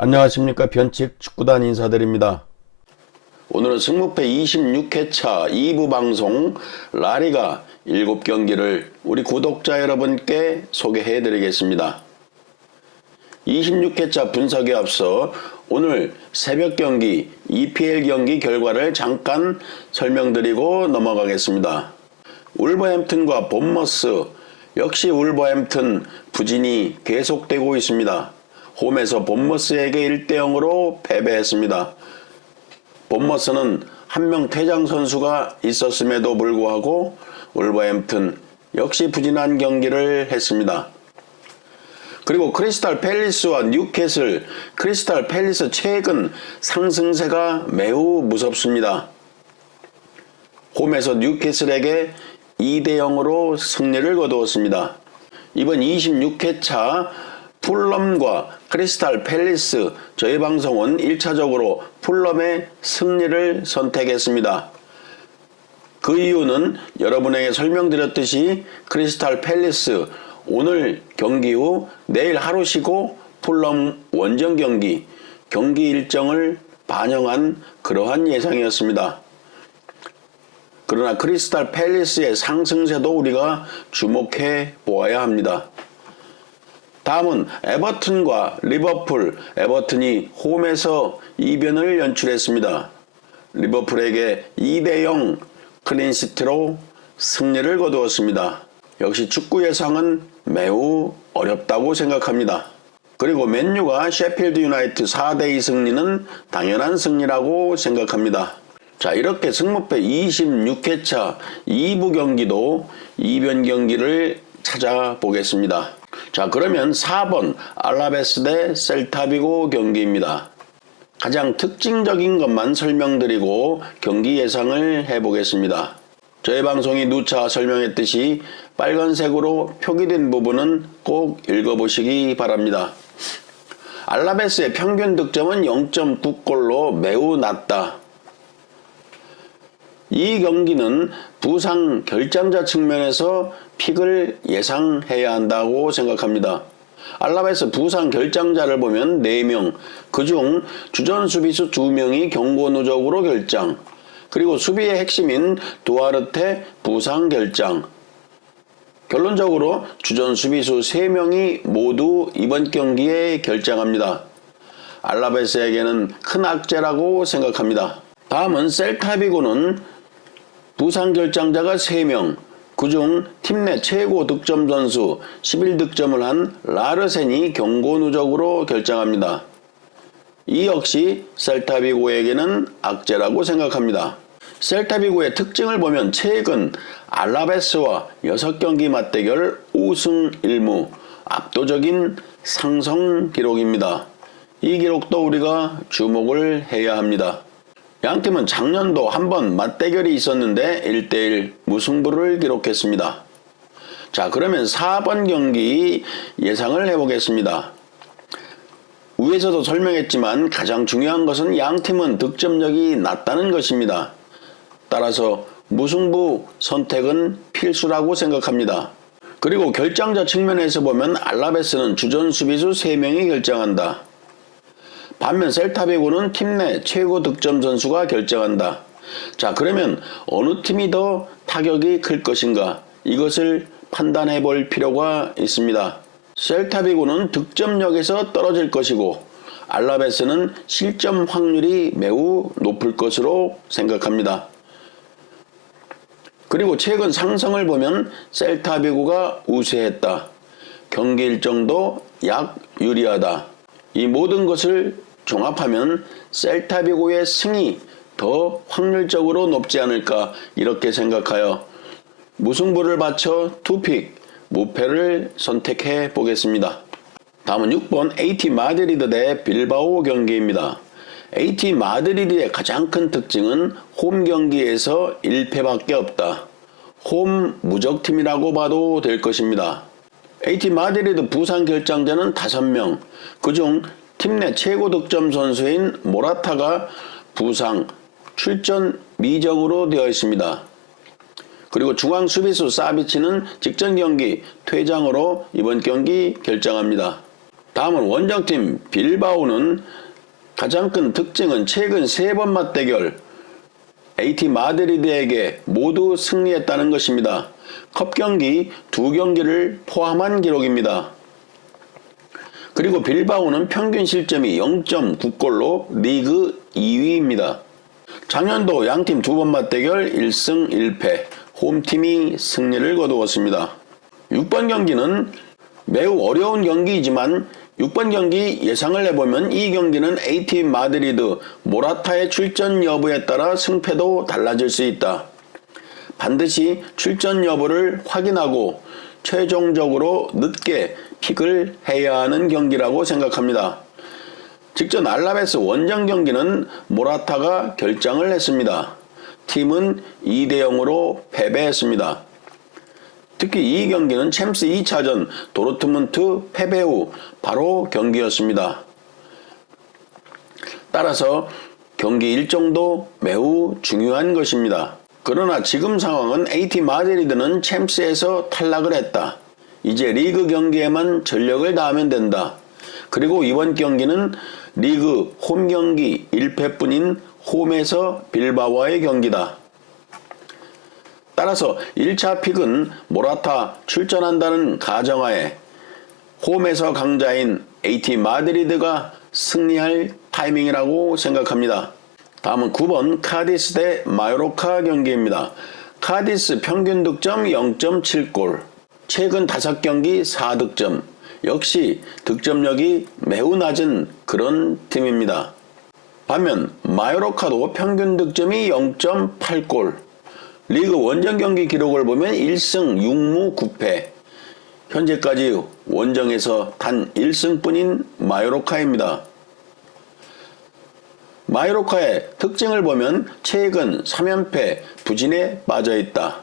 안녕하십니까. 변칙 축구단 인사드립니다. 오늘은 승무패 26회차 2부 방송 라리가 7경기를 우리 구독자 여러분께 소개해 드리겠습니다. 26회차 분석에 앞서 오늘 새벽 경기 EPL 경기 결과를 잠깐 설명드리고 넘어가겠습니다. 울버햄튼과 본머스, 역시 울버햄튼 부진이 계속되고 있습니다. 홈에서 본머스에게 1대0으로 패배했습니다. 본머스는 한 명 퇴장 선수가 있었음에도 불구하고 울버햄튼 역시 부진한 경기를 했습니다. 그리고 크리스탈 팰리스와 뉴캐슬, 크리스탈 팰리스 최근 상승세가 매우 무섭습니다. 홈에서 뉴캐슬에게 2대0으로 승리를 거두었습니다. 이번 26회차 풀럼과 크리스탈 팰리스, 저희 방송은 1차적으로 풀럼의 승리를 선택했습니다. 그 이유는 여러분에게 설명드렸듯이 크리스탈 팰리스 오늘 경기 후 내일 하루 쉬고 풀럼 원정 경기 일정을 반영한 그러한 예상이었습니다. 그러나 크리스탈 팰리스의 상승세도 우리가 주목해 보아야 합니다. 다음은 에버튼과 리버풀, 에버튼이 홈에서 이변을 연출했습니다. 리버풀에게 2대0 클린시트로 승리를 거두었습니다. 역시 축구 예상은 매우 어렵다고 생각합니다. 그리고 맨유가 셰필드 유나이티드 4대2 승리는 당연한 승리라고 생각합니다. 자, 이렇게 승무패 26회차 2부 경기도 이변 경기를 찾아보겠습니다. 자, 그러면 4번 알라베스 대 셀타비고 경기입니다. 가장 특징적인 것만 설명드리고 경기 예상을 해보겠습니다. 저희 방송이 누차 설명했듯이 빨간색으로 표기된 부분은 꼭 읽어보시기 바랍니다. 알라베스의 평균 득점은 0.9골로 매우 낮다. 이 경기는 부상 결장자 측면에서 픽을 예상해야 한다고 생각합니다. 알라베스 부상 결장자를 보면 4명, 그중 주전 수비수 2명이 경고 누적으로 결장, 그리고 수비의 핵심인 두아르테 부상 결장. 결론적으로 주전 수비수 3명이 모두 이번 경기에 결장합니다. 알라베스에게는 큰 악재라고 생각합니다. 다음은 셀타비고는 부상 결장자가 3명, 그중 팀 내 최고 득점 선수 11득점을 한 라르센이 경고 누적으로 결장합니다. 이 역시 셀타비고에게는 악재라고 생각합니다. 셀타비고의 특징을 보면 최근 알라베스와 6경기 맞대결 5승 1무, 압도적인 상승 기록입니다. 이 기록도 우리가 주목을 해야 합니다. 양팀은 작년도 한번 맞대결이 있었는데 1대1 무승부를 기록했습니다. 자, 그러면 4번 경기 예상을 해보겠습니다. 위에서도 설명했지만 가장 중요한 것은 양팀은 득점력이 낮다는 것입니다. 따라서 무승부 선택은 필수라고 생각합니다. 그리고 결장자 측면에서 보면 알라베스는 주전 수비수 3명이 결장한다. 반면 셀타비고는 팀 내 최고 득점 선수가 결정한다. 자, 그러면 어느 팀이 더 타격이 클 것인가? 이것을 판단해 볼 필요가 있습니다. 셀타비고는 득점력에서 떨어질 것이고 알라베스는 실점 확률이 매우 높을 것으로 생각합니다. 그리고 최근 상승을 보면 셀타비고가 우세했다. 경기 일정도 약 유리하다. 이 모든 것을 종합하면 셀타비고의 승이 더 확률적으로 높지 않을까 이렇게 생각하여 무승부를 바쳐 투픽, 무패를 선택해 보겠습니다. 다음은 6번 AT 마드리드 대 빌바오 경기입니다. AT 마드리드의 가장 큰 특징은 홈 경기에서 1패밖에 없다. 홈 무적팀이라고 봐도 될 것입니다. AT 마드리드 부상 결장자는 5명, 그중 팀 내 최고 득점 선수인 모라타가 부상, 출전 미정으로 되어 있습니다. 그리고 중앙 수비수 사비치는 직전 경기 퇴장으로 이번 경기 결정합니다. 다음은 원정팀 빌바오는 가장 큰 특징은 최근 3번 맞대결 AT 마드리드에게 모두 승리했다는 것입니다. 컵 경기 2경기를 포함한 기록입니다. 그리고 빌바오는 평균 실점이 0.9골로 리그 2위입니다. 작년도 양팀 2번 맞대결 1승 1패, 홈팀이 승리를 거두었습니다. 6번 경기는 매우 어려운 경기이지만 6번 경기 예상을 해보면 이 경기는 AT 마드리드 모라타의 출전 여부에 따라 승패도 달라질 수 있다. 반드시 출전 여부를 확인하고 최종적으로 늦게 픽을 해야 하는 경기라고 생각합니다. 직전 알라베스 원정 경기는 모라타가 결장을 했습니다. 팀은 2대0으로 패배했습니다. 특히 이 경기는 챔스 2차전 도르트문트 패배 후 바로 경기였습니다. 따라서 경기 일정도 매우 중요한 것입니다. 그러나 지금 상황은 AT 마드리드는 챔스에서 탈락을 했다. 이제 리그 경기에만 전력을 다하면 된다. 그리고 이번 경기는 리그 홈 경기 1패뿐인 홈에서 빌바오와의 경기다. 따라서 1차 픽은 모라타 출전한다는 가정하에 홈에서 강자인 AT 마드리드가 승리할 타이밍이라고 생각합니다. 다음은 9번 카디스 대 마요르카 경기입니다. 카디스 평균 득점 0.7골, 최근 5경기 4득점, 역시 득점력이 매우 낮은 그런 팀입니다. 반면 마요르카도 평균 득점이 0.8골, 리그 원정 경기 기록을 보면 1승 6무 9패, 현재까지 원정에서 단 1승뿐인 마요르카입니다. 마요르카의 특징을 보면 최근 3연패 부진에 빠져있다.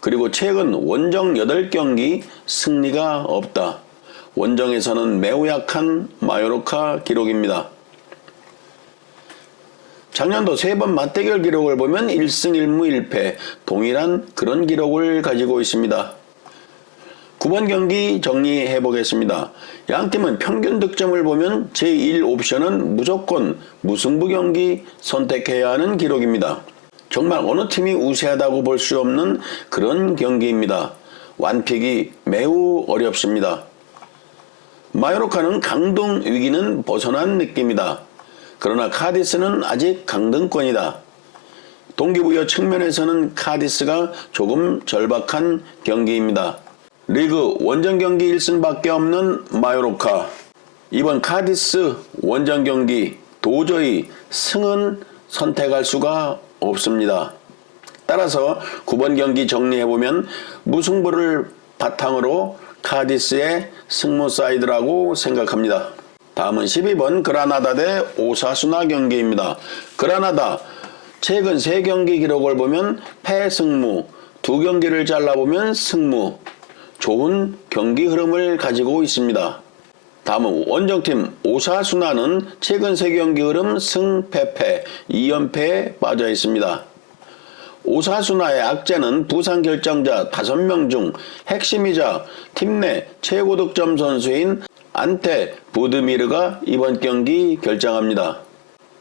그리고 최근 원정 8경기 승리가 없다. 원정에서는 매우 약한 마요르카 기록입니다. 작년도 3번 맞대결 기록을 보면 1승 1무 1패, 동일한 그런 기록을 가지고 있습니다. 9번 경기 정리해 보겠습니다. 양팀은 평균 득점을 보면 제1옵션은 무조건 무승부 경기 선택해야 하는 기록입니다. 정말 어느 팀이 우세하다고 볼 수 없는 그런 경기입니다. 완픽이 매우 어렵습니다. 마요르카는 강등 위기는 벗어난 느낌이다. 그러나 카디스는 아직 강등권이다. 동기부여 측면에서는 카디스가 조금 절박한 경기입니다. 리그 원정 경기 1승밖에 없는 마요르카. 이번 카디스 원정 경기 도저히 승은 선택할 수가 없습니다. 따라서 9번 경기 정리해보면 무승부를 바탕으로 카디스의 승무 사이드라고 생각합니다. 다음은 12번 그라나다 대 오사수나 경기입니다. 그라나다 최근 3경기 기록을 보면 패승무, 2경기를 잘라보면 승무, 좋은 경기 흐름을 가지고 있습니다. 다음은 원정팀 오사수나는 최근 3경기 흐름 승패패 2연패에 빠져 있습니다. 오사수나의 악재는 부상 결정자 5명 중 핵심이자 팀 내 최고 득점 선수인 안테 부드미르가 이번 경기 결정합니다.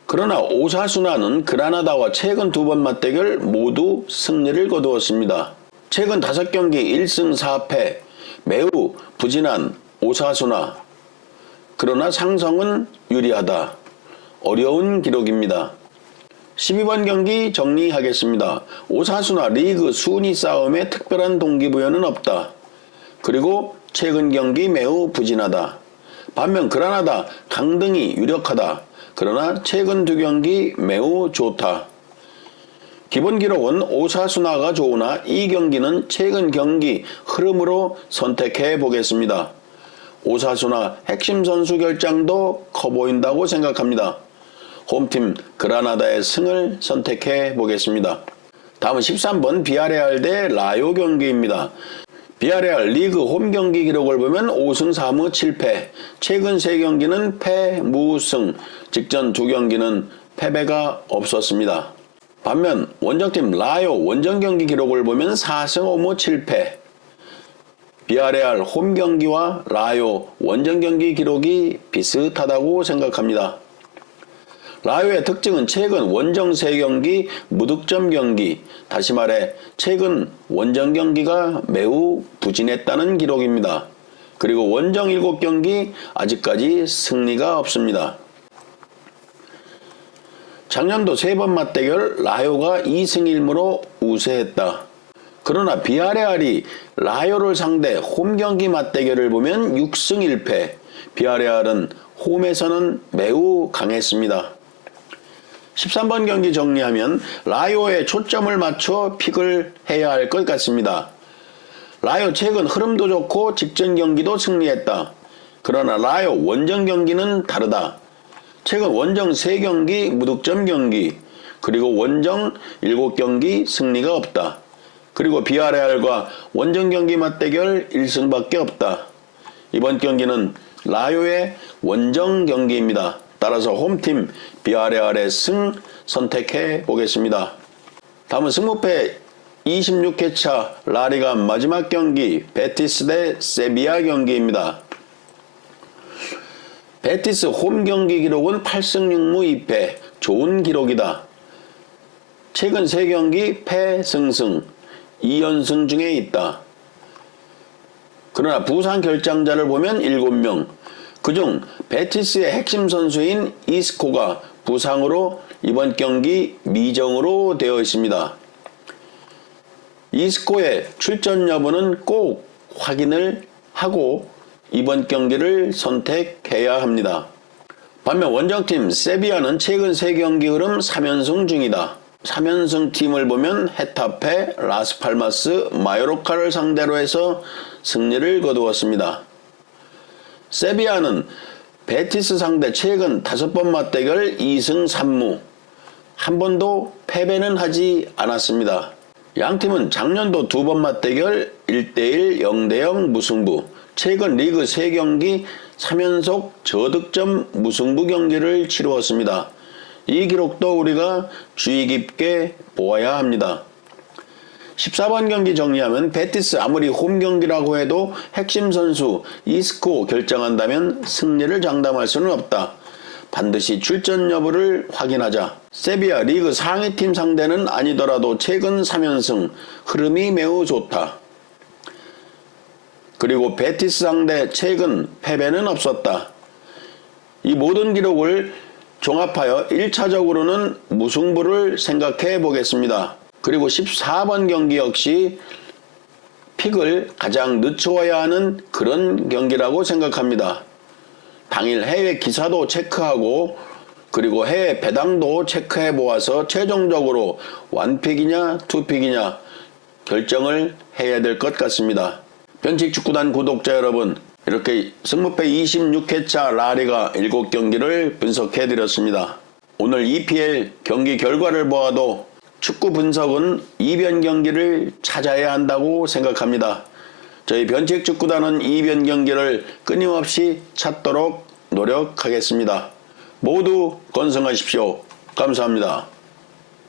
그러나 오사수나는 그라나다와 최근 2번 맞대결 모두 승리를 거두었습니다. 최근 5경기 1승 4패, 매우 부진한 오사수나. 그러나 상성은 유리하다. 어려운 기록입니다. 12번 경기 정리하겠습니다. 오사수나 리그 순위 싸움에 특별한 동기부여는 없다. 그리고 최근 경기 매우 부진하다. 반면 그라나다 강등이 유력하다. 그러나 최근 2경기 매우 좋다. 기본 기록은 오사수나가 좋으나 이 경기는 최근 경기 흐름으로 선택해 보겠습니다. 오사수나 핵심 선수 결장도 커 보인다고 생각합니다. 홈팀 그라나다의 승을 선택해 보겠습니다. 다음은 13번 비아레알 대 라요 경기입니다. 비아레알 리그 홈 경기 기록을 보면 5승 4무 7패, 최근 3경기는 패, 무승, 직전 2경기는 패배가 없었습니다. 반면 원정팀 라요 원정 경기 기록을 보면 4승 5무 7패, 비아레알 홈 경기와 라요 원정 경기 기록이 비슷하다고 생각합니다. 라요의 특징은 최근 원정 3경기 무득점 경기, 다시 말해 최근 원정 경기가 매우 부진했다는 기록입니다. 그리고 원정 7경기 아직까지 승리가 없습니다. 작년도 3번 맞대결 라요가 2승 1무로 우세했다. 그러나 비아레알이 라요를 상대 홈 경기 맞대결을 보면 6승 1패, 비아레알은 홈에서는 매우 강했습니다. 13번 경기 정리하면 라요에 초점을 맞춰 픽을 해야 할 것 같습니다. 라요 최근 흐름도 좋고 직전 경기도 승리했다. 그러나 라요 원정 경기는 다르다. 최근 원정 3경기 무득점 경기, 그리고 원정 7경기 승리가 없다. 그리고 비아레알과 원정 경기 맞대결 1승밖에 없다. 이번 경기는 라요의 원정 경기입니다. 따라서 홈팀 비아레알의 승 선택해 보겠습니다. 다음은 승무패 26회차 라리가 마지막 경기 베티스 대 세비야 경기입니다. 베티스 홈 경기 기록은 8승 6무 2패, 좋은 기록이다. 최근 3경기 패승승 2연승 중에 있다. 그러나 부상 결장자를 보면 7명, 그중 베티스의 핵심 선수인 이스코가 부상으로 이번 경기 미정으로 되어 있습니다. 이스코의 출전 여부는 꼭 확인을 하고 이번 경기를 선택해야 합니다. 반면 원정팀 세비야는 최근 3경기 흐름 3연승 중이다. 3연승 팀을 보면 헤타페, 라스팔마스, 마요르카를 상대로 해서 승리를 거두었습니다. 세비야는 베티스 상대 최근 5번 맞대결 2승 3무, 한 번도 패배는 하지 않았습니다. 양팀은 작년도 2번 맞대결 1대1 0대0 무승부, 최근 리그 3경기 3연속 저득점 무승부 경기를 치루었습니다. 이 기록도 우리가 주의 깊게 보아야 합니다. 14번 경기 정리하면 베티스 아무리 홈 경기라고 해도 핵심 선수 이스코 결정한다면 승리를 장담할 수는 없다. 반드시 출전 여부를 확인하자. 세비야 리그 상위팀 상대는 아니더라도 최근 3연승 흐름이 매우 좋다. 그리고 베티스 상대 최근 패배는 없었다. 이 모든 기록을 종합하여 1차적으로는 무승부를 생각해 보겠습니다. 그리고 14번 경기 역시 픽을 가장 늦추어야 하는 그런 경기라고 생각합니다. 당일 해외 기사도 체크하고 그리고 해외 배당도 체크해 보아서 최종적으로 1픽이냐 2픽이냐 결정을 해야 될 것 같습니다. 변칙축구단 구독자 여러분, 이렇게 승무패 26회차 라리가 7경기를 분석해 드렸습니다. 오늘 EPL 경기 결과를 보아도 축구 분석은 이변 경기를 찾아야 한다고 생각합니다. 저희 변칙축구단은 이변 경기를 끊임없이 찾도록 노력하겠습니다. 모두 건승하십시오. 감사합니다.